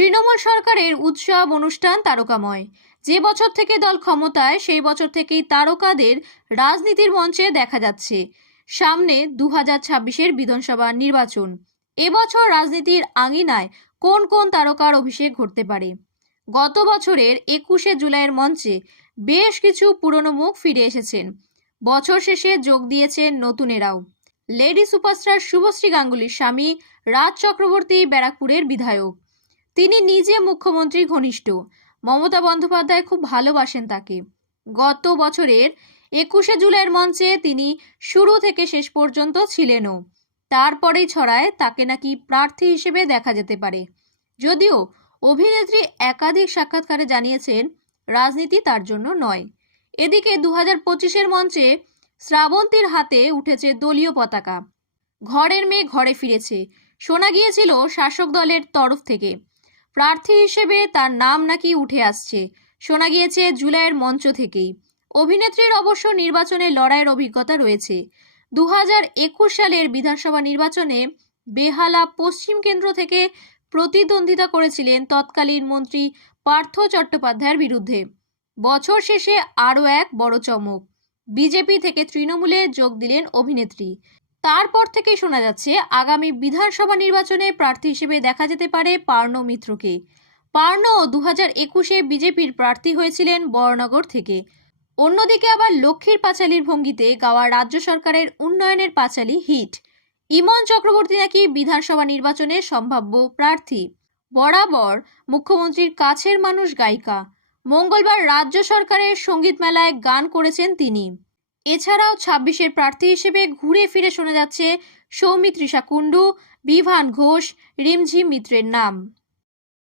তৃণমূল সরকারের উৎসব অনুষ্ঠান তারকাময়। যে বছর থেকে দল ক্ষমতায়, সেই বছর থেকেই তারকাদের রাজনীতির মঞ্চে দেখা যাচ্ছে। সামনে দু হাজার ছাব্বিশের বিধানসভা নির্বাচন। এবছর রাজনীতির আঙিনায় কোন কোন তারকার অভিষেক ঘটতে পারে? গত বছরের একুশে জুলাইয়ের মঞ্চে বেশ কিছু পুরনো মুখ ফিরে এসেছেন। বছর শেষে যোগ দিয়েছেন নতুনেরাও। লেডি সুপারস্টার শুভশ্রী গাঙ্গুলির স্বামী রাজ চক্রবর্তী ব্যারাকপুরের বিধায়ক। তিনি নিজে মুখ্যমন্ত্রী ঘনিষ্ঠ। মমতা বন্দ্যোপাধ্যায় খুব ভালোবাসেন তাকে। গত বছরের একুশে জুলাইয়ের মঞ্চে তিনি শুরু থেকে শেষ পর্যন্ত ছিলেনও। তারপরেই ছড়ায় তাকে নাকি প্রার্থী হিসেবে দেখা যেতে পারে। যদিও অভিনেত্রী একাধিক সাক্ষাৎকারে জানিয়েছেন, রাজনীতি তার জন্য নয়। এদিকে দু হাজার পঁচিশের মঞ্চে শ্রাবন্তীর হাতে উঠেছে দলীয় পতাকা। ঘরের মেয়ে ঘরে ফিরেছে। শোনা গিয়েছিল শাসক দলের তরফ থেকে। প্রার্থী হিসেবে তার নাম নাকি উঠে আসছে। শোনা গিয়েছে জুলাইয়ের মঞ্চ থেকেই। অভিনেত্রীর অবশ্য নির্বাচনে লড়াইয়ের অভিজ্ঞতা রয়েছে। দু হাজার একুশ সালের বিধানসভা নির্বাচনে বেহালা পশ্চিম কেন্দ্র থেকে প্রতিদ্বন্দ্বিতা করেছিলেন তৎকালীন মন্ত্রী পার্থ চট্টোপাধ্যায়ের বিরুদ্ধে। বছর শেষে আরও এক বড় চমক। বিজেপি থেকে তৃণমূলে যোগ দিলেন অভিনেত্রী। তারপর থেকেই শোনা যাচ্ছে, আগামী বিধানসভা নির্বাচনে প্রার্থী হিসেবে দেখা যেতে পারে পার্ণ মিত্রকে। পার্ণ দু হাজার একুশে বিজেপির প্রার্থী হয়েছিলেন বড়নগর থেকে। অন্যদিকে আবার লক্ষ্মীর পাঁচালির ভঙ্গিতে গাওয়া রাজ্য সরকারের উন্নয়নের পাঁচালি হিট। ইমন চক্রবর্তী নাকি বিধানসভা নির্বাচনে সম্ভাব্য প্রার্থী। বরাবর মুখ্যমন্ত্রীর কাছের মানুষ গায়িকা। মঙ্গলবার রাজ্য সরকারের সংগীত মেলায় গান করেছেন তিনি। এছাড়াও ছাব্বিশের প্রার্থী হিসেবে ঘুরে ফিরে শোনা যাচ্ছে সৌমিত্রিষা কুণ্ডু, বিভান ঘোষ, রিমঝিম মিত্রের নাম।